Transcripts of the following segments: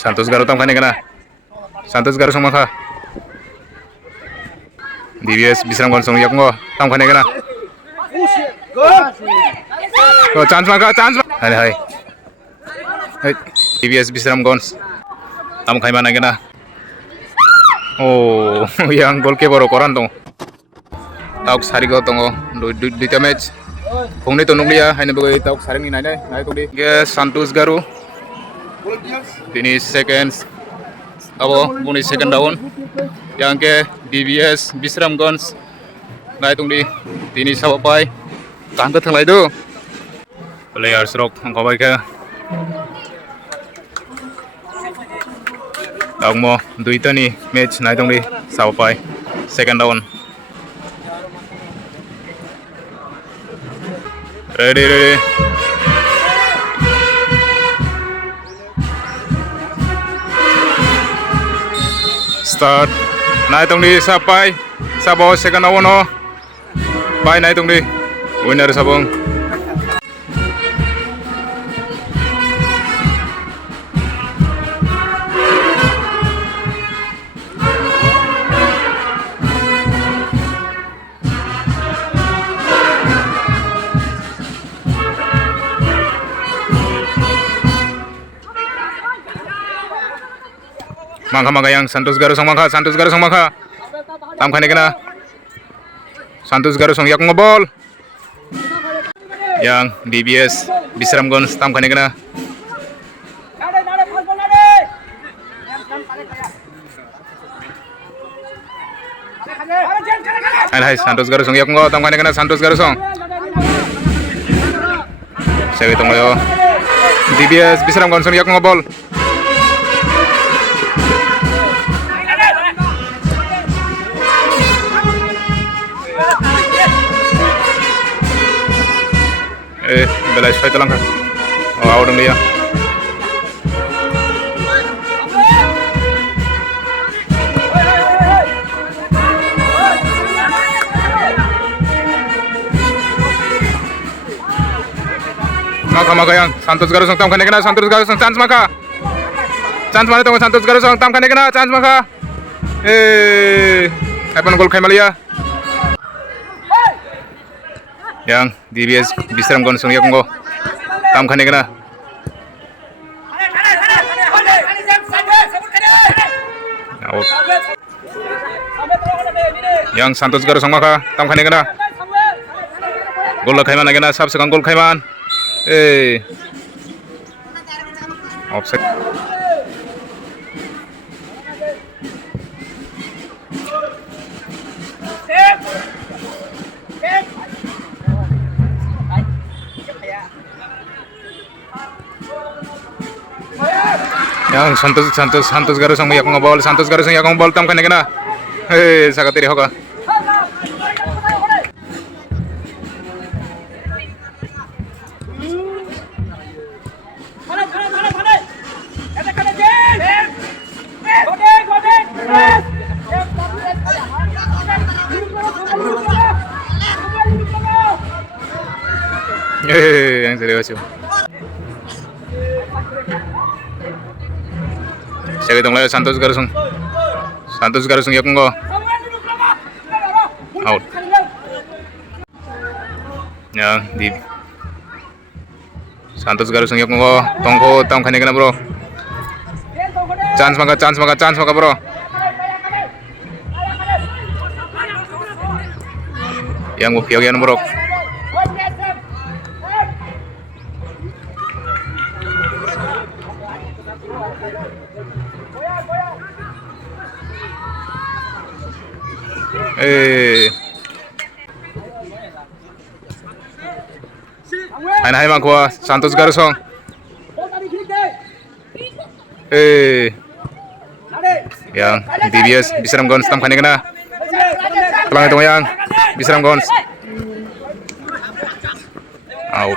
Santos Garo tam khane kana. Santos Garo song makha. DBS Bisramganj song yakmo tam khane kana. Oh chance makha chance. Hai hai. DBS Bisramganj tam khai mana kana. Oh yang goalkeeper koran dong. Tauk sarigo tongo duita match. Phungni to nuklia haine begai tauk saring ni nai to di. Ge Santos Garo. Ini seconds. Abo buni second down. Yang ke DBS Bisramganj nai tung di. Ini sabapai. Kan ke thanglai do. Players rok angkabai ke. Tauk mo duita ni match nai tung di sabapai. Second down. Ready. Start. Nai tong di sapai. Sabo second down no. Bye nai tong di. Winner sabong. Mangka yang Santos Garo song mangka tam khane kana Santos Garo song yak ngobol yang DBS Bisramganj tam khane kana hai Santos Garo song yak ngo tam khane kana Santos Garo song sewe tongoyo DBS Bisramganj song yak ngobol belas fight lang ka. Oh, awdong dia. Maka yang Santos Garo song tam khane kana Santos Garo song chance maka. Chance mane tong Santos Garo song tam khane kana chance maka. Kapan gol khai malia. Yang DBS Bisramganj song yakmo tam khane kana out yang Santos Garo song maka tam khane kana gol khai mana kana sab sekang gol khai man offside yang Santos Garo song yak ngobol Santos Garo song yak ngobol tam khane kana sakatiri hoka yang serius Saya tong lay Santos Garo song yak ngo out yang di Santos Garo song yak ngo tongko tam khane kana bro chance maka bro yang mo piagyan bro hai makwa Santos Garo song yang DBS Bisramganj tam khane kana pelang itu yang Bisramganj out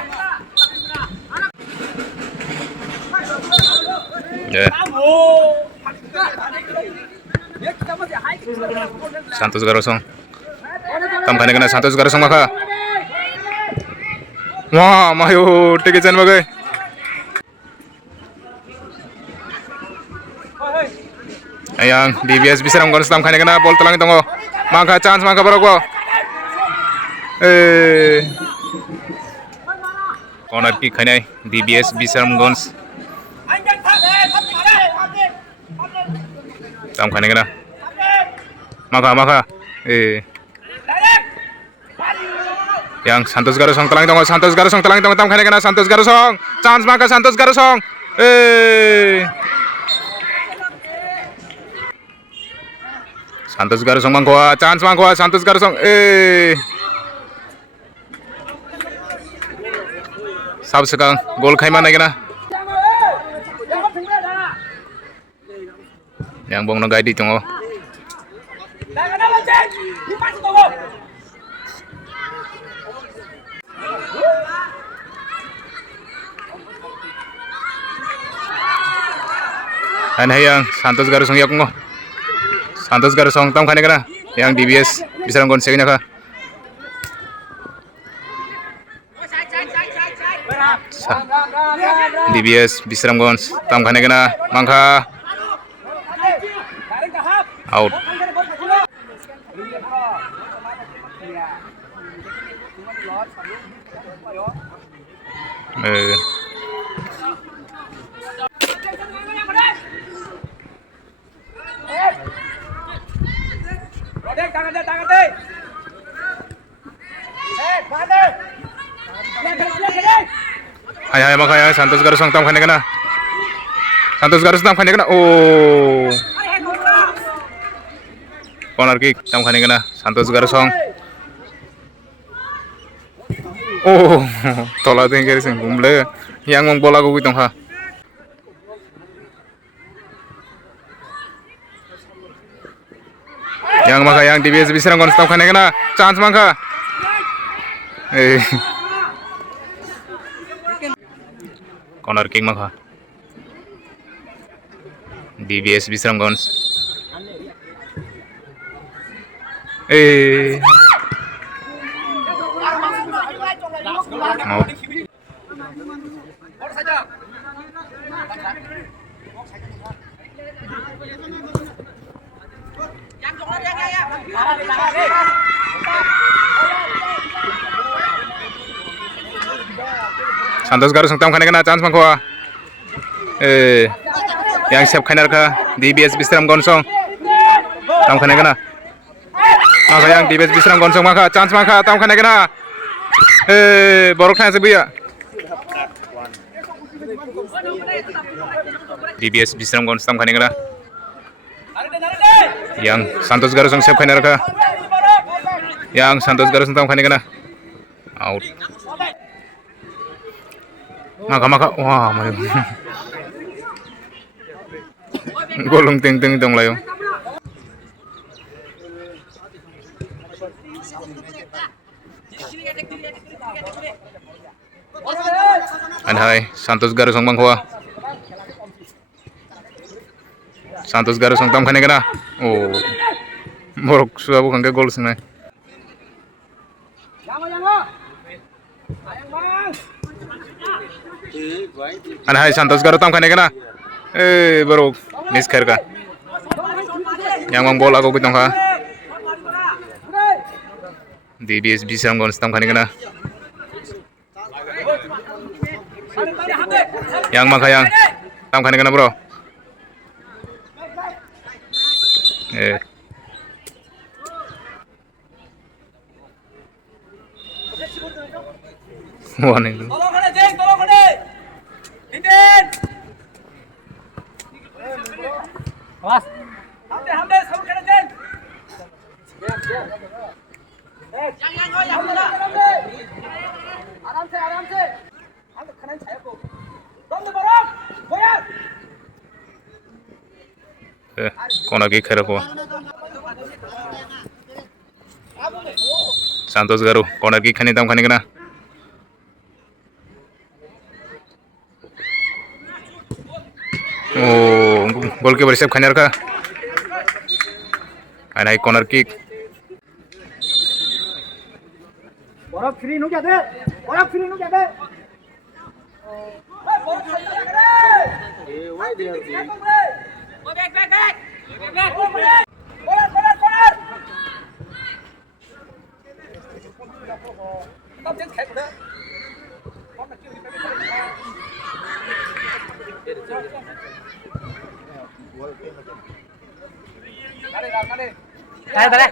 Santos Garo song tam khane kana Santos Garo song maka wah mayo teke jan bagai Yang DBS bisa ramgon stam khane kena bol telang tongo. Maka chance maka borok bo. Corner kick khane DBS bisa ramgon. Stam khane kena. Maka yang Santos Garusong telang tongo tam khane kena Santos Garusong. Chance maka Santos Garusong. Santos Garusong mangkwa, chance mangkwa Santos Garusong. Sab sekang gol khaima nai kena. Yang bong no gaidi tongo. Dan yang Santos Garusong yak ngo. Santos Garusong tam khane kena yang DBS bisa ramgon segini ka. DBS bisa ramgon tam khane kena mangka out. Hai makanya Santos Garusong tam khane kena. Santos Garusong tam khane kena. Oh. Corner kick tam khane kena Santos Garusong. Oh, tola tinggal sing gumble. Yang mong bola ko itong ha. Yang maka yang DBS bisa ramgon tam khane kena. Chance maka. Corner kick maka DBS bisa ramgon. Out. Santos Garusong tam khane kena chance mangkwa. Yang siap khane ka DBS bisa ramgon song. Tam khane kena. Maka yang DBS bisa ramgon song maka chance maka tam khane kena. Borok thang sebuya. DBS bisa ramgon tam khane kena. Yang Santos Garusong siap khane ka. Yang Santos Garusong tam khane kena. Out. Maka wah mana golong ting dong layo. Anhai Santos Garusong mangkwa. Santos Garusong tam khane kena. Oh. Borok sudah bukan ke gol senai. Anhai Santos Garusong tam khane kena. Borok miss khair ka. Yang mong bola ko bitong ha. DBS bisa ramgon tam khane kena. Yang maka yang tam khane kena bro. Warning. Awas. Hamde sabur kena jen. Aram se. Hamde kena saya ko. Ronde borok. Boyan. Corner kick khare ko. Santos Garu corner kick khane tam khane kena. Oh, goalkeeper save khane ka. Anai corner kick. Borok free nu jade. Tao chết khét nữa. Đây đây.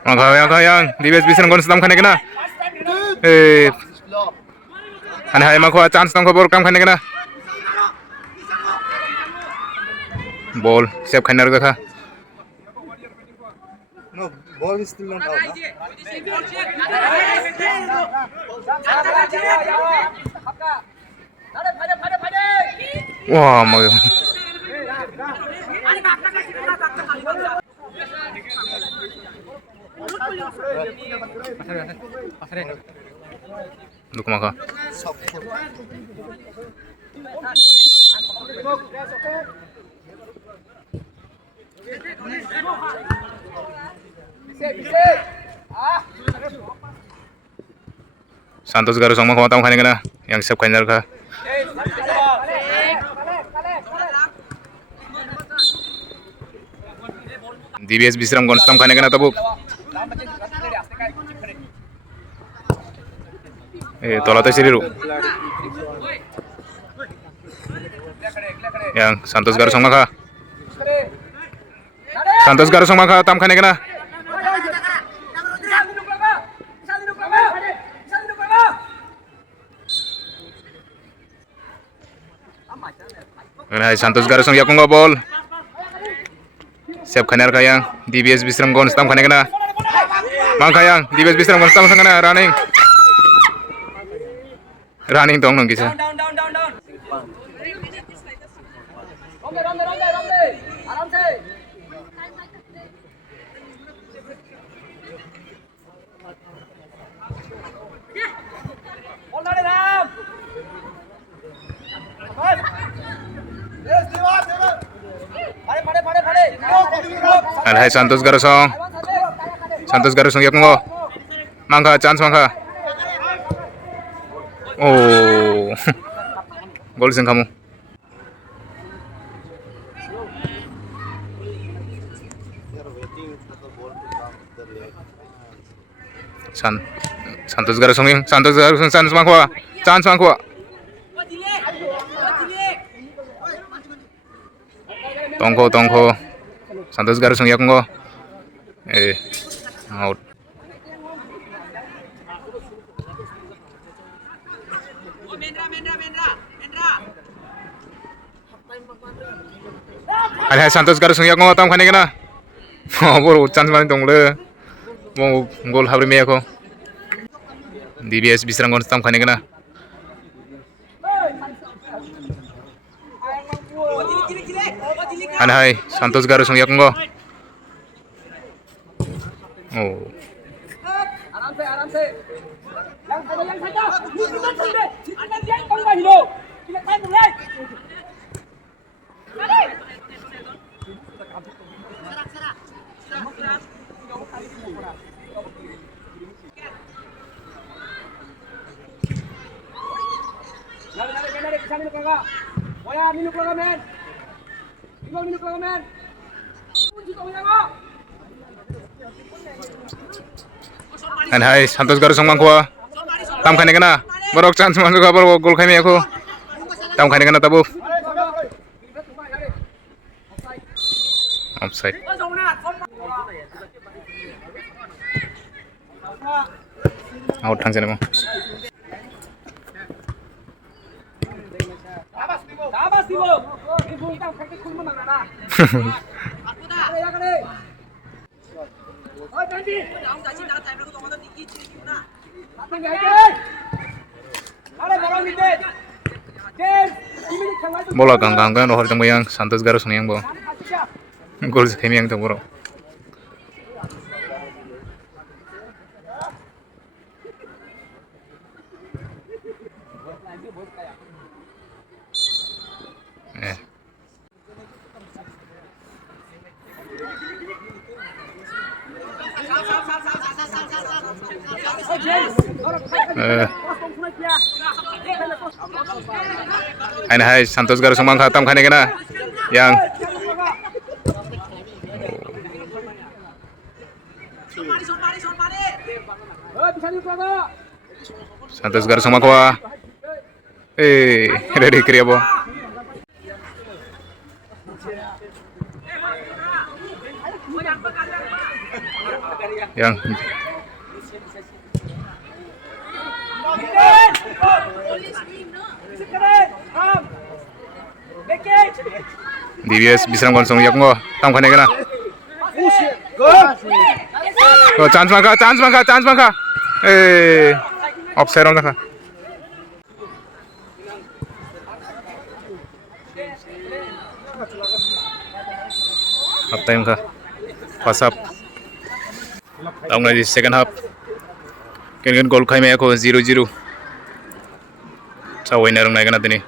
Mangka yang DBS bisa ngon stam khane kena. Ane hai makwa chance tong khobor kam khane kena. Ball save khane rakha. No, ball is still not out. Wah, mau. Duk maka. Santos Garu sama kau tahu kan yang siap kan ka. DBS Bisram konstam kan tabuk. Tola tu siriru. Yang Santos Garu sama ka. Santos Garu sama ka tam kan Santos Garu sang yakung ball. Siap khaner kayang DBS Bisram gon stam khane kena. Mang kayang DBS Bisram gon stam sang kena running. Running tong nong kisa. Down. Ronde. Aram se. Bola de Ram. Hai Santos Garu sang yakung go. Mangka chance mangka. Oh. Gol sing kamu. Santos Garu sang chance mangkwa. Chance mangkwa. Tongko. Santos Garu sang yakung go. Out. Hai Santos Garu sang yakung tam khane kena. Boro chance mani tongle. Mau gol habri me ako. DBS Bisram gon tam khane kena. Hai Santos Garu sang yakung go. Oh. Aram se. Yang saja. Bukan sampai. Kita dia tangga hidup. Kita kan mulai. Lari, bisa minum kagak? Boya minum kagak, men? Minum kagak, men? Kunci kau yang apa? Hai Santos Garu sang mangkwa. Tam khane kena. Borok chance masuk ka bor gol khaimi aku. Tam khane kena tabuk. Offside. Out thang sini mo. Tabas tibo. Ini bungkam kaki kulma mangana. Kali. Oh, Tanti. Datang aja. Ada barang di sini. Bola gang rohor tang yang Santos Garu sang yang bo. Gol khaimi yang tang boro. Aina hai Santos garu sumang khatam khane kena yang Santos garu sumang kwa ready kriya bo yang DBS Bisram Gonsong yak ngo tam khane kena oh chance mangka offside rom nakha half time ka first half tong na di second half ken goal khai me ko 0-0 sa winner ng nagan natin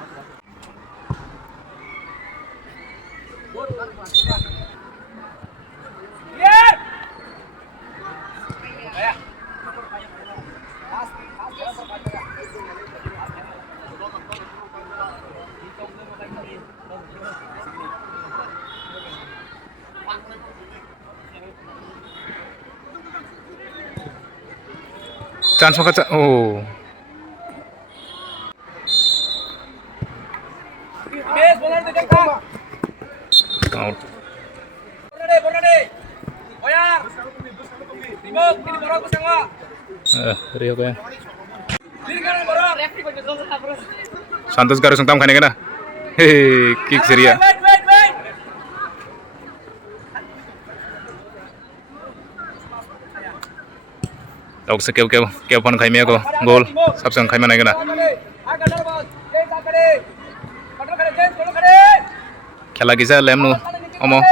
chance maka oh out Rio ko yan Santos garu sungtam khane kena kick seria Tawag sa kew pan khai me ko goal sabsang khai manai kena khela gisa lemnu omo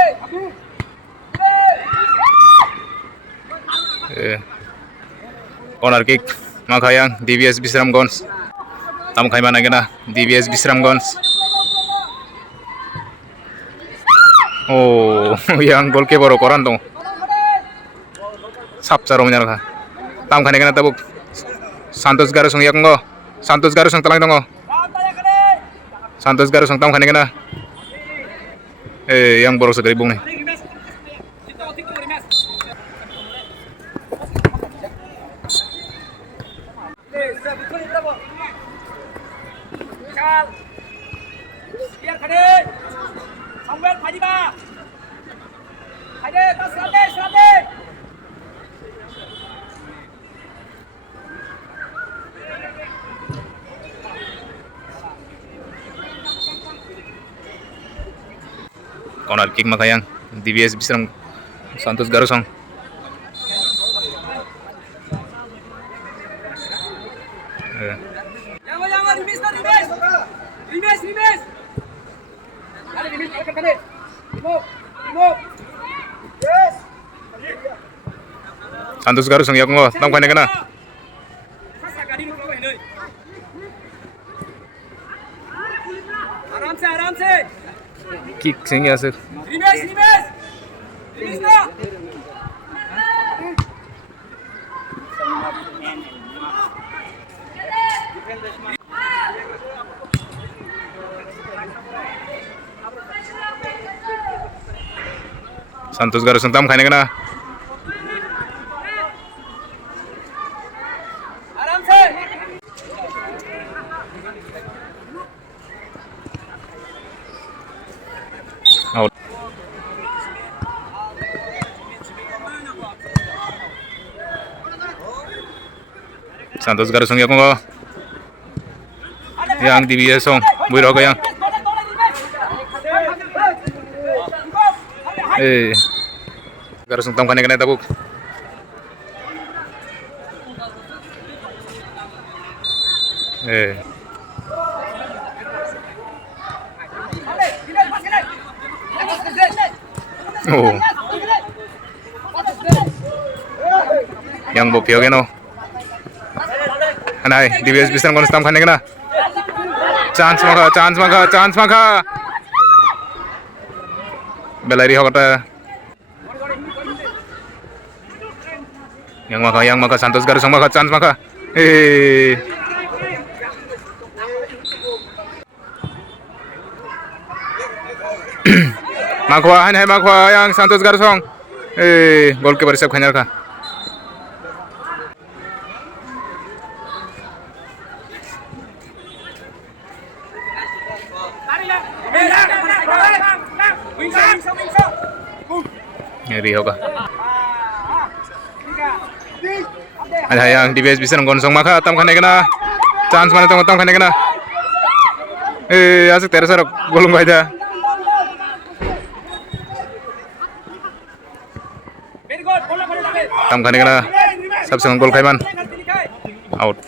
corner kick makhayang DBS Bisramgons tam khai manai kena DBS Bisramgons oh yang goalkeeper koran dong sap sarom nyar kha tam khane kena tabuk Santos garu sung yak ngo Santos garu sung talang dongo Santos garu sung tam khane kena yang boros sekali bung nih corner kick makayang DBS Bisram Santos Garusong Santos Garusong yak ngo tam khane kena आराम से kick sing ya sir रिमेश ना Santos Garusong tam khane kena आराम से out Santos Garusong yak ngo yang DBS song buiro ko yang Garusong tam khane kena tabuk oh yang bopio keno anai DBS Bisram Gons tam khane kena chance maka belari hokata yang maka Santos Garusong maka chance maka Makwa hai Makwa yang Santos Garsong. Goalkeeper siap khanyar ka. Ngeri hoga. Ada yang di base bisa nggonsong maka tam khane kena. Chance mana tam khane kena. Asik terasa golong aja. Tam khane kena. Sab sang gol khaiman. Out.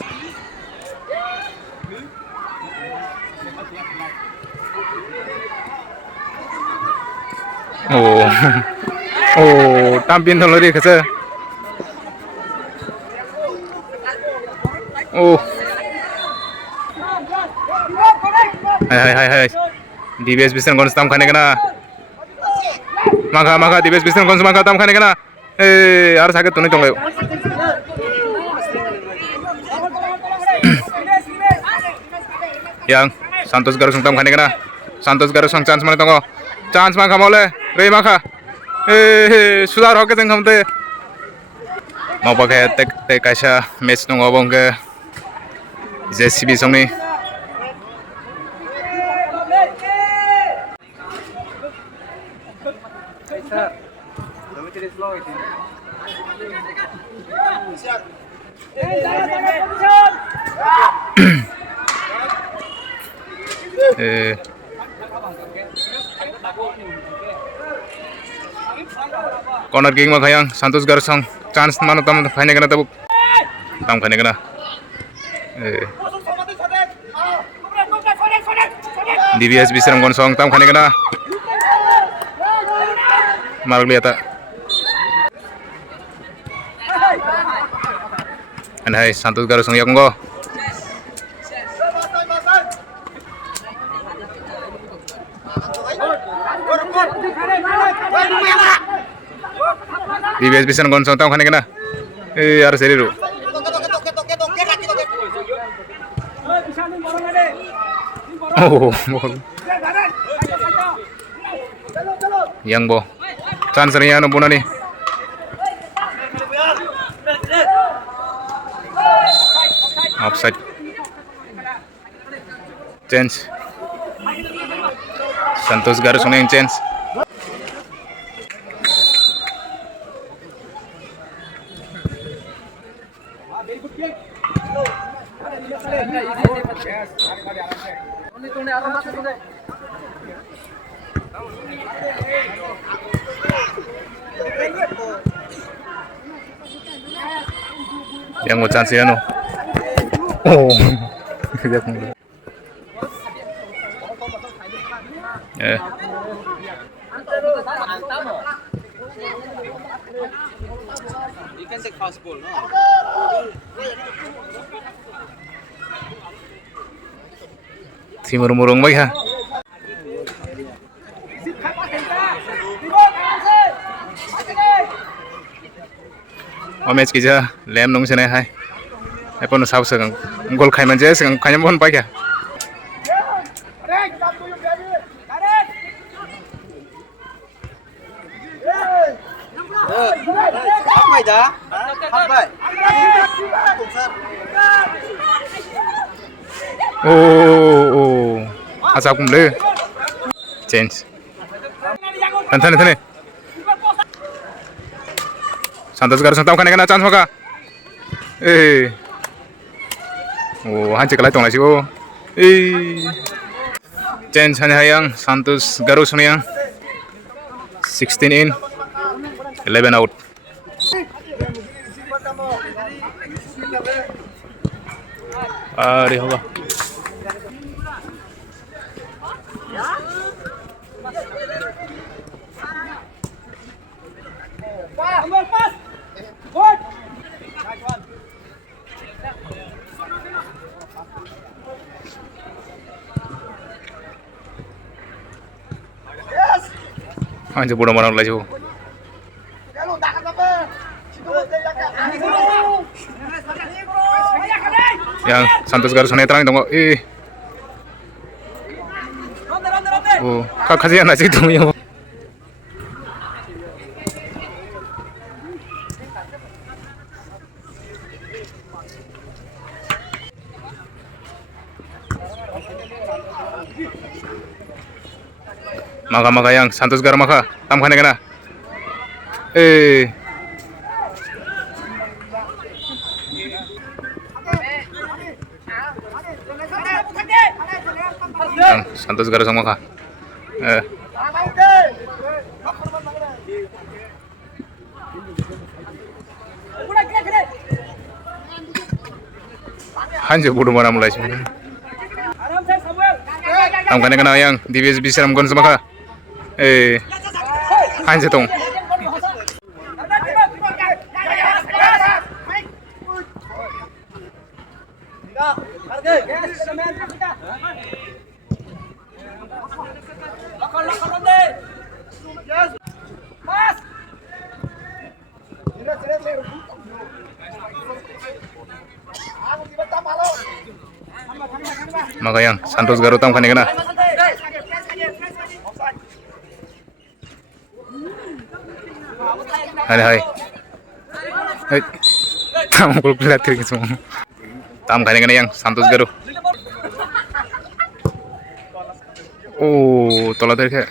Oh. Oh, tampin thong lori khase. Oh. Hai. DBS bisa ngon tam khane kena. Maka DBS bisa ngon maka tam khane kena. Harus sakit tuni tong. Yang Santos Garsong tam khane kena. Santos Garsong chance mana tongo. Chance maka mole. Rei maka. Sudar hoke jeng khamte. Mau pakai tek kaisa match nong obong ke JCB songni. Corner kick ma khayang Santos Garsong chance mano tam khane kana tabuk tam khane kana DBS bisa nggonsong tam khane kana maruk liata hai Santos Garsong ya konggo DBS bisa nggonsong tam khane kana harus seriru oh yang bo chance nya no bunani offside chance Santos Garsong yang chance yang mau chance ya no oh You can say cross ball, no? Timur murung baik ha. Match kija lem nong sene hai. Epon saus segang gol khaiman je segang khanyam bon baik ya. Apa dah? Apa? Oh. Asa kum le. Change. Thane. Santos Garsong tam khane kana chance maka. Oh, hanche kalai tong lai sibo. Change hanya hayang Santos Garsong yang 16 in 11 out. होगा हाँ जो बुढ़ा मरा जो yang Santos Garsong terang dong Oh, kakak anak situ ya. Maka yang Santos Gar maka tam khane kana. Yang Santos Gar sama maka. Hanje bodo mana mulai sih. आराम से Samuel Tam khane kana yang DBS Bisram Gon sama ka. Hanje tong. Maka yang Santos Gar tam khane kana. Hai. Hai. Tam kul pelatih semua. Tam khane kana yang Santos Garu. Oh, tola dari kayak.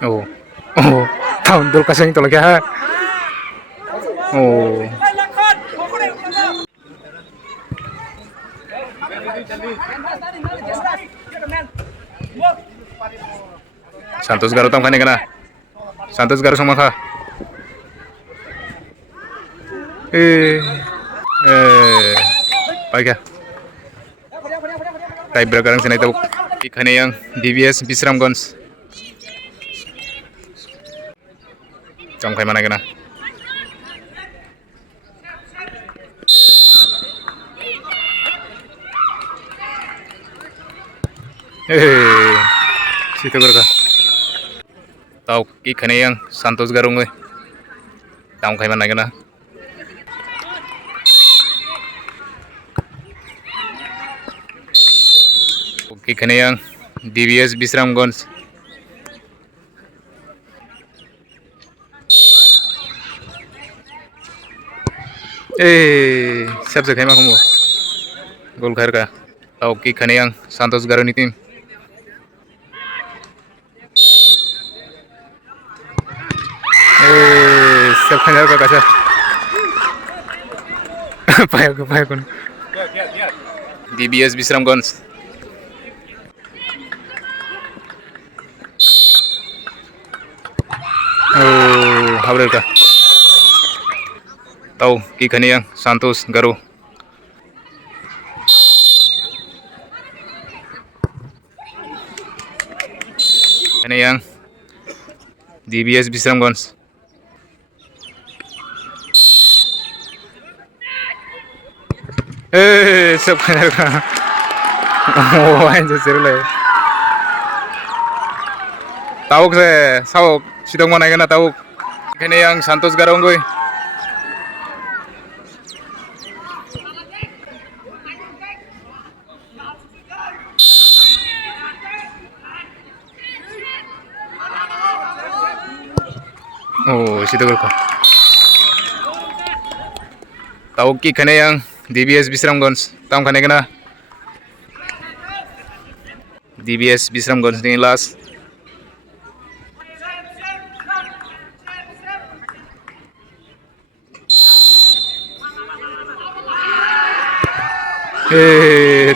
Oh, tahun dulu kasih itu lagi ha. Oh, Santos Garu tam khane kana. Santos Garu sama ka. Baik ya. Type berkarang sini tahu. Ikhane yang DBS Bisramgons. Trong khay mana kana. Situ berka. Tahu ikhane yang Santos Garung we. Trong khay mana kana. Ikhane yang DBS Bisramgons. Siap sekali mah kamu. Gol घर का. Tahu ikhane yang Santos Garung ni tim. Siap khanyar ka kaca. Payah ko. DBS Bisramgons. Oh, haber ka. Tahu ikhane yang Santos Garu. Ikhane yang DBS Bisramgons. Siap khanyar ka. Oh, anjir seru lah. Tahu saya, sidang mana kana tahu. Ikhane yang Santos Garung gue. Oh, situ berka. Tahu ikhane yang DBS Bisramgons. Tam khane kana. DBS Bisramgons ni last.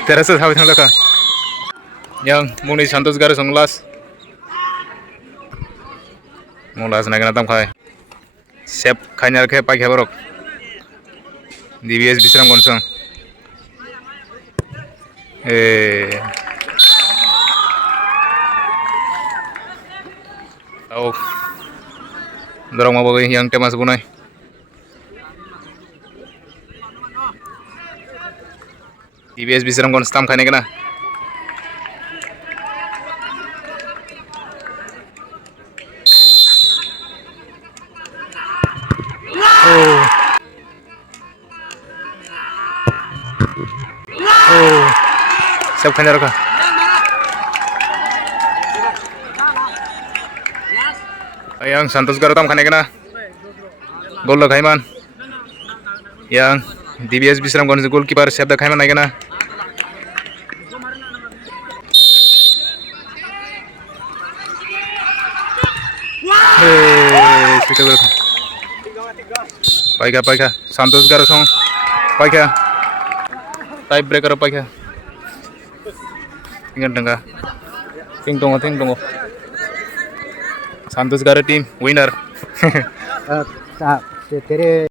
Terasa sahabat yang laka. Yang muni Santos Garu songlas. Mulas na kana tam khai. Sep khanyar ke pai khabarok. DBS Bisramgons. Tahu. Dorong mau bagi yang temas bunai. DBS Bisram kon stam khane kena. Oh. Oh. Sab khane rakha. Yang Santos Garu tam khane kena. Gol lagai man. Yang DBS Bisram kon goalkeeper Shabda khai man naik kena. Paika Santos Garu song paika tie breaker paika tinggal tengah ting tongo Santos Garu team winner तेरे